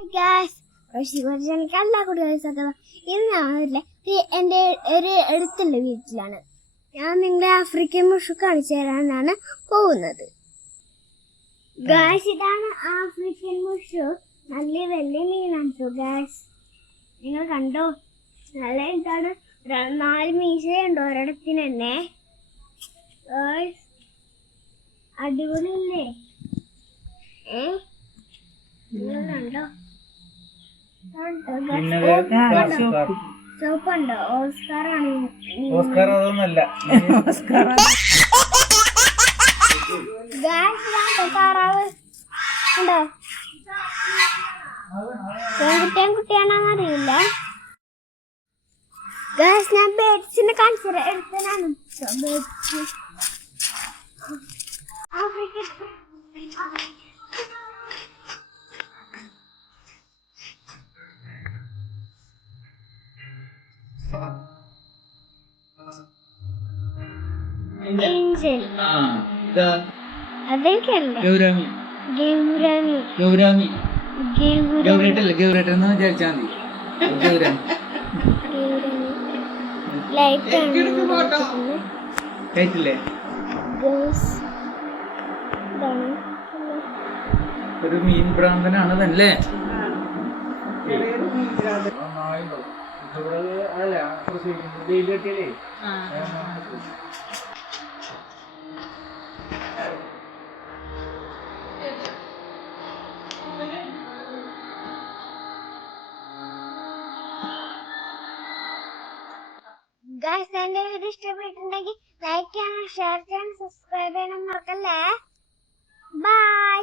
എല്ലാ കുട്ടികളും ഇന്ന് ഞാൻ എൻ്റെ ഒരു അടുത്തുള്ള വീട്ടിലാണ്. ഞാൻ നിങ്ങളെ ആഫ്രിക്കൻ മുഷു കാണിച്ചു തരാനാണ് പോകുന്നത്. ഗായ്സ്, ഇതാണ് ആഫ്രിക്കൻ മുഷു. നല്ല വലിയ മീനാണ് ഗായ്സ്. നിങ്ങൾ കണ്ടോ? നല്ല ഇതാണ്. 4 മീശയുണ്ടോ ഒരിടത്തിന് തന്നെ. അടിപൊളിയല്ലേ? നിങ്ങൾ കണ്ടോ? സോപ്പുണ്ടോ? ഓസ്കാറാണ്. ഓസ്കാർ അതൊന്നല്ല. താറാവ് ഉണ്ടോ? പെൺകുട്ടിയാണെന്ന് അറിയില്ല. ഗായ്സ്, ഞാൻ ബേഡ്സിനെ കാണിച്ചു എടുത്തതാണ്. അതൊക്കെയല്ലേ ഗൗരാമി. ഒരു മീൻ ഭ്രാന്തനാണ് തന്നെ. ഗായ്സ്, എന്റെ വീഡിയോ ഇഷ്ടപ്പെട്ടിട്ടുണ്ടെങ്കിൽ ലൈക്ക് ചെയ്യണം, ഷെയർ ചെയ്യണം, സബ്സ്ക്രൈബ് ചെയ്യണം മറക്കല്ലേ. ബൈ.